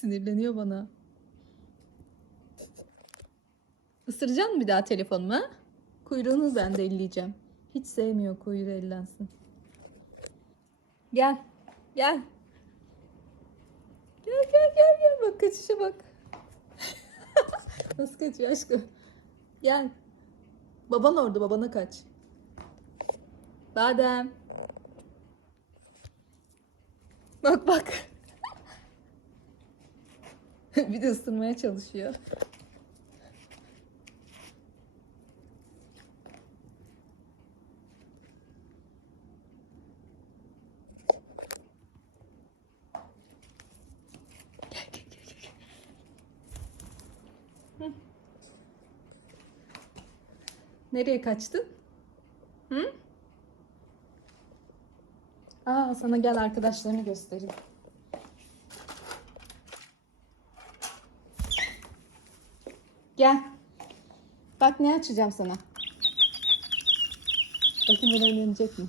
Sinirleniyor bana. Isıracaksın mı bir daha telefonumu? Kuyruğunu ben de elleyeceğim. Hiç sevmiyor kuyruğu ellensin. Gel. Gel. Gel gel gel gel. Bak kaçışa bak. Nasıl kaçıyor aşkım? Gel. Baban orada babana kaç. Badem. Bak bak. bir de ısınmaya çalışıyor. Nereye kaçtın? Hı? Aa, sana gel arkadaşlarını göstereyim. Gel. Bak ne açacağım sana. Bakın bunu eğlenecek mi?